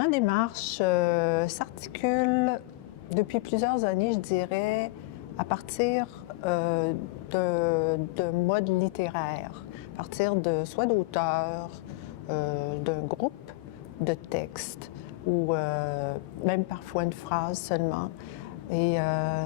Ma démarche s'articule depuis plusieurs années, je dirais, à partir de modes littéraires, à partir de soit d'auteurs, d'un groupe de textes ou même parfois une phrase seulement. Et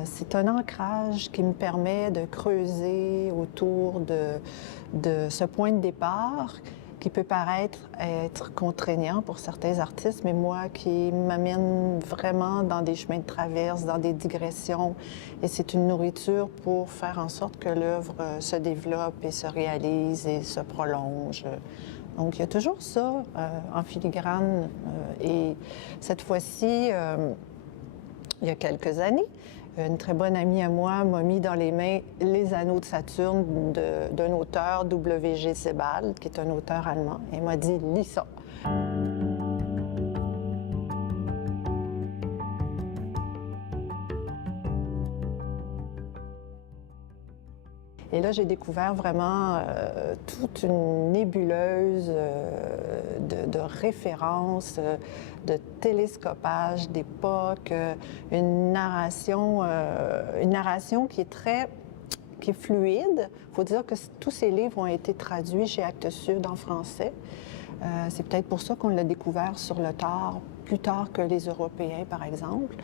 c'est un ancrage qui me permet de creuser autour de ce point de départ qui peut paraître être contraignant pour certains artistes, mais moi qui m'amène vraiment dans des chemins de traverse, dans des digressions. Et c'est une nourriture pour faire en sorte que l'œuvre se développe et se réalise et se prolonge. Donc il y a toujours ça en filigrane. Et cette fois-ci, il y a quelques années, une très bonne amie à moi m'a mis dans les mains Les Anneaux de Saturne d'un auteur, W.G. Sebald, qui est un auteur allemand, et m'a dit « lis ça ». Et là, j'ai découvert vraiment toute une nébuleuse de références, de télescopage d'époque, une narration qui est fluide. Il faut dire que tous ces livres ont été traduits chez Actes Sud en français. C'est peut-être pour ça qu'on l'a découvert sur le tard, plus tard que les Européens, par exemple.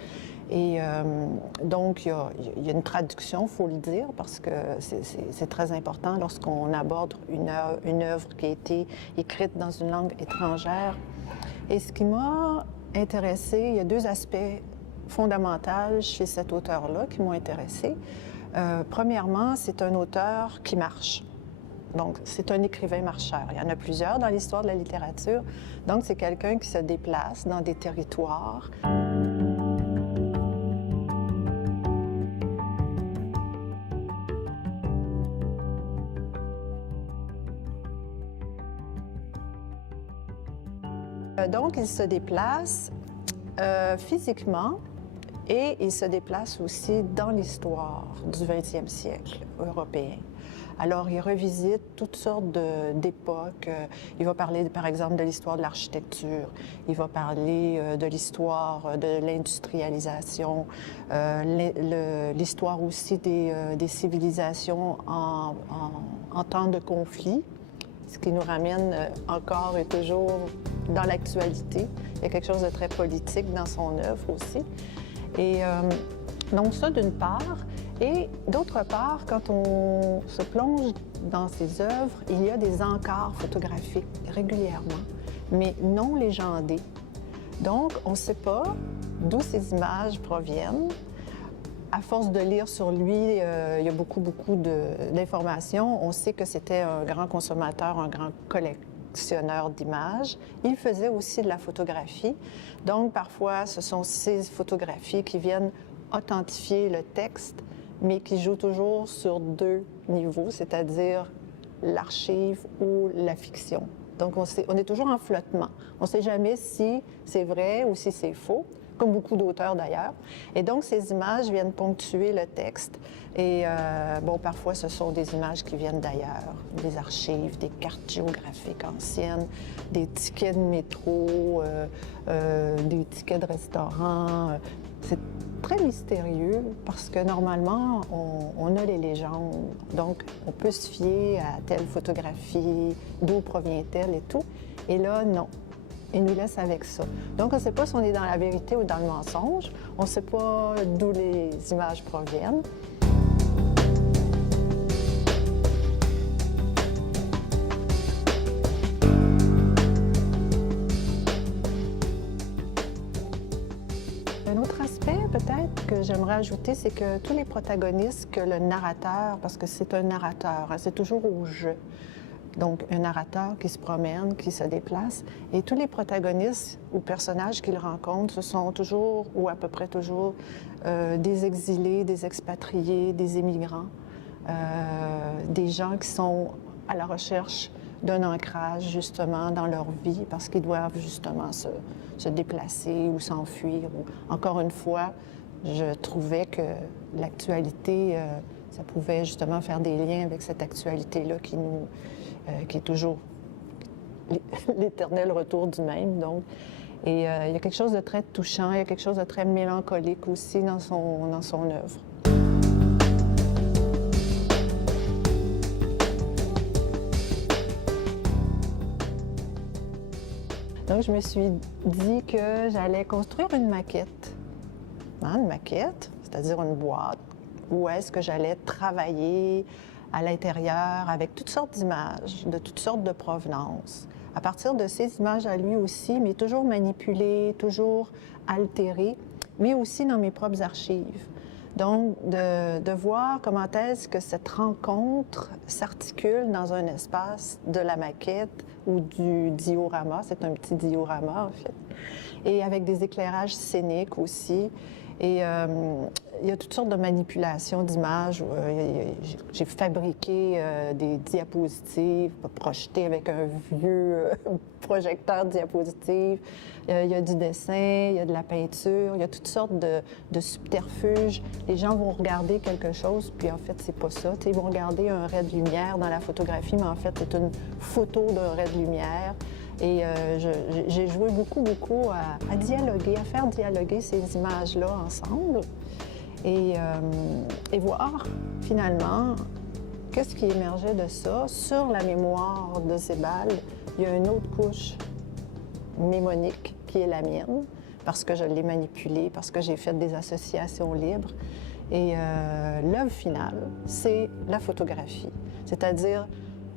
Et donc, il y a une traduction, il faut le dire, parce que c'est très important lorsqu'on aborde une œuvre qui a été écrite dans une langue étrangère. Et ce qui m'a intéressée, il y a deux aspects fondamentaux chez cet auteur-là qui m'ont intéressée. Premièrement, c'est un auteur qui marche. Donc, c'est un écrivain marcheur. Il y en a plusieurs dans l'histoire de la littérature. Donc, c'est quelqu'un qui se déplace dans des territoires. Donc, il se déplace physiquement et il se déplace aussi dans l'histoire du 20e siècle européen. Alors, il revisite toutes sortes d'époques. Il va parler, par exemple, de l'histoire de l'architecture. Il va parler de l'histoire de l'industrialisation, l'histoire aussi des civilisations en temps de conflit, ce qui nous ramène encore et toujours dans l'actualité. Il y a quelque chose de très politique dans son œuvre aussi. Et donc ça, d'une part. Et d'autre part, quand on se plonge dans ses œuvres, il y a des encarts photographiques régulièrement, mais non légendés. Donc, on ne sait pas d'où ces images proviennent. À force de lire sur lui, il y a beaucoup d'informations. On sait que c'était un grand consommateur, un grand collectionneur d'images. Il faisait aussi de la photographie. Donc, parfois, ce sont ces photographies qui viennent authentifier le texte, mais qui jouent toujours sur deux niveaux, c'est-à-dire l'archive ou la fiction. Donc, on est toujours en flottement. On ne sait jamais si c'est vrai ou si c'est faux, comme beaucoup d'auteurs d'ailleurs. Et donc, ces images viennent ponctuer le texte. Et bon, parfois, ce sont des images qui viennent d'ailleurs, des archives, des cartes géographiques anciennes, des tickets de métro, des tickets de restaurant. C'est très mystérieux parce que normalement, on a les légendes. Donc, on peut se fier à telle photographie, d'où provient-elle et tout. Et là, non. Il nous laisse avec ça. Donc, on ne sait pas si on est dans la vérité ou dans le mensonge. On ne sait pas d'où les images proviennent. Un autre aspect, peut-être, que j'aimerais ajouter, c'est que tous les protagonistes que le narrateur, parce que c'est un narrateur, hein, c'est toujours au jeu. Donc, un narrateur qui se promène, qui se déplace. Et tous les protagonistes ou personnages qu'il rencontre, ce sont toujours, ou à peu près toujours, des exilés, des expatriés, des immigrants, des gens qui sont à la recherche d'un ancrage, justement, dans leur vie, parce qu'ils doivent, justement, se déplacer ou s'enfuir. Encore une fois, je trouvais que l'actualité, ça pouvait, justement, faire des liens avec cette actualité-là qui est toujours l'éternel retour du même. Donc. Et il y a quelque chose de très touchant, il y a quelque chose de très mélancolique aussi dans son œuvre. Donc, je me suis dit que j'allais construire une maquette. Une maquette, c'est-à-dire une boîte, où est-ce que j'allais travailler à l'intérieur avec toutes sortes d'images, de toutes sortes de provenances. À partir de ces images à lui aussi, mais toujours manipulées, toujours altérées, mais aussi dans mes propres archives. Donc, de voir comment est-ce que cette rencontre s'articule dans un espace de la maquette ou du diorama. C'est un petit diorama, en fait. Et avec des éclairages scéniques aussi. Et il y a toutes sortes de manipulations d'images. J'ai fabriqué des diapositives projetées avec un vieux projecteur diapositive. Il y a du dessin, il y a de la peinture, il y a toutes sortes de subterfuges. Les gens vont regarder quelque chose, puis en fait, c'est pas ça. Ils vont regarder un ray de lumière dans la photographie, mais en fait, c'est une photo d'un ray de lumière. Et j'ai joué beaucoup à dialoguer, à faire dialoguer ces images-là ensemble et voir finalement qu'est-ce qui émergeait de ça. Sur la mémoire de Sebald, il y a une autre couche mnémonique qui est la mienne, parce que je l'ai manipulée, parce que j'ai fait des associations libres. Et l'œuvre finale, c'est la photographie, c'est-à-dire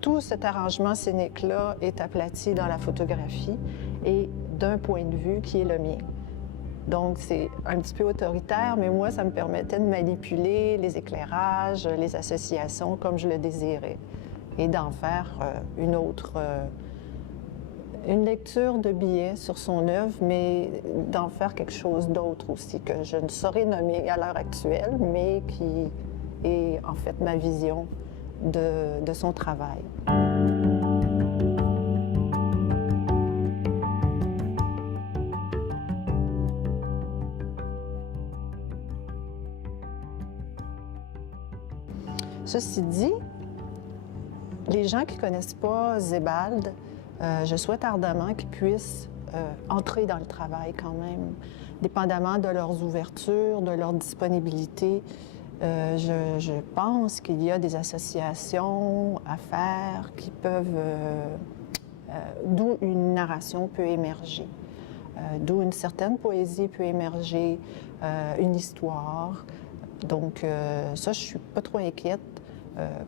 tout cet arrangement scénique-là est aplati dans la photographie et d'un point de vue qui est le mien. Donc, c'est un petit peu autoritaire, mais moi, ça me permettait de manipuler les éclairages, les associations comme je le désirais et d'en faire une lecture de biais sur son œuvre, mais d'en faire quelque chose d'autre aussi que je ne saurais nommer à l'heure actuelle, mais qui est en fait ma vision de son travail. Ceci dit, les gens qui ne connaissent pas Sebald, je souhaite ardemment qu'ils puissent entrer dans le travail quand même, dépendamment de leurs ouvertures, de leur disponibilité. Je pense qu'il y a des associations à faire qui peuvent, d'où une narration peut émerger, d'où une certaine poésie peut émerger, une histoire. Donc ça, je ne suis pas trop inquiète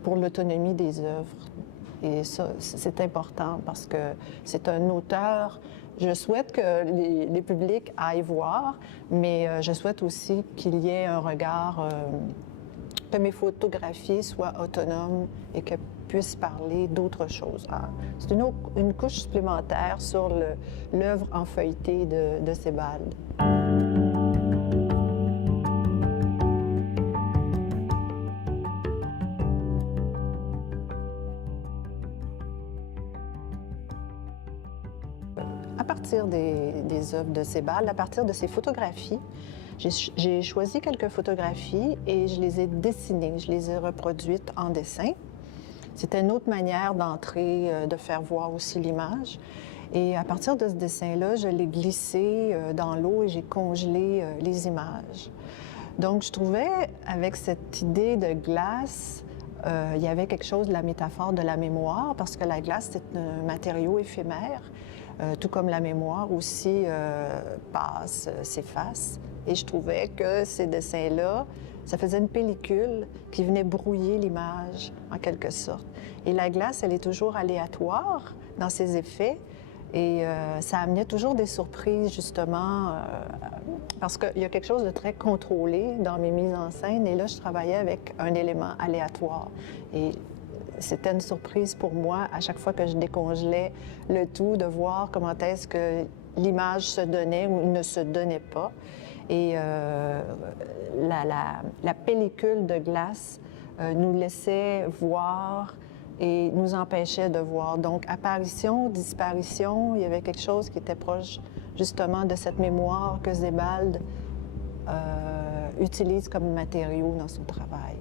pour l'autonomie des œuvres. Et ça, c'est important parce que c'est un auteur. Je souhaite que les publics aillent voir, mais je souhaite aussi qu'il y ait un regard, que mes photographies soient autonomes et qu'elles puissent parler d'autre chose. C'est une couche supplémentaire sur l'œuvre en feuilleté de Sebald. À partir des œuvres de Sebald, à partir de ses photographies, j'ai choisi quelques photographies et je les ai dessinées, je les ai reproduites en dessin. C'était une autre manière d'entrer, de faire voir aussi l'image. Et à partir de ce dessin-là, je l'ai glissé dans l'eau et j'ai congelé les images. Donc, je trouvais, avec cette idée de glace, il y avait quelque chose de la métaphore de la mémoire, parce que la glace, c'est un matériau éphémère, tout comme la mémoire aussi passe, s'efface. Et je trouvais que ces dessins-là, ça faisait une pellicule qui venait brouiller l'image, en quelque sorte. Et la glace, elle est toujours aléatoire dans ses effets. Et ça amenait toujours des surprises, justement, parce qu'il y a quelque chose de très contrôlé dans mes mises en scène. Et là, je travaillais avec un élément aléatoire. Et c'était une surprise pour moi, à chaque fois que je décongelais le tout, de voir comment est-ce que l'image se donnait ou ne se donnait pas. Et la pellicule de glace nous laissait voir et nous empêchait de voir. Donc, apparition, disparition, il y avait quelque chose qui était proche justement de cette mémoire que Sebald utilise comme matériau dans son travail.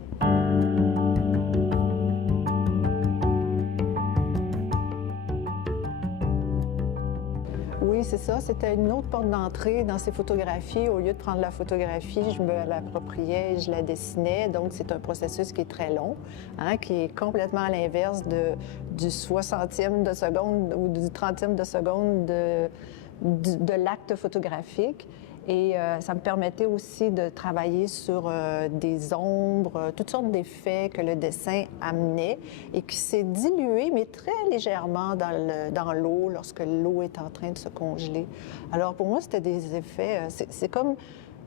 Oui, c'est ça. C'était une autre porte d'entrée dans ces photographies. Au lieu de prendre la photographie, je me l'appropriais, je la dessinais. Donc, c'est un processus qui est très long, hein, qui est complètement à l'inverse du 60e de seconde ou du 30e de seconde de l'acte photographique. Et ça me permettait aussi de travailler sur des ombres, toutes sortes d'effets que le dessin amenait et qui s'est dilué, mais très légèrement dans l'eau lorsque l'eau est en train de se congeler. Alors pour moi, c'était des effets, c'est comme,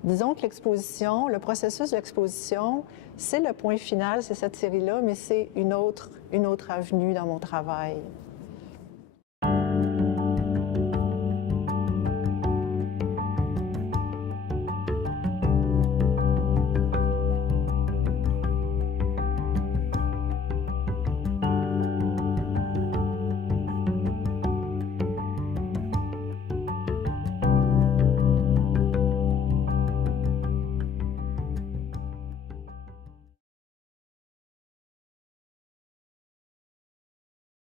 disons que l'exposition, le processus de l'exposition, c'est le point final, c'est cette série-là, mais c'est une autre avenue dans mon travail.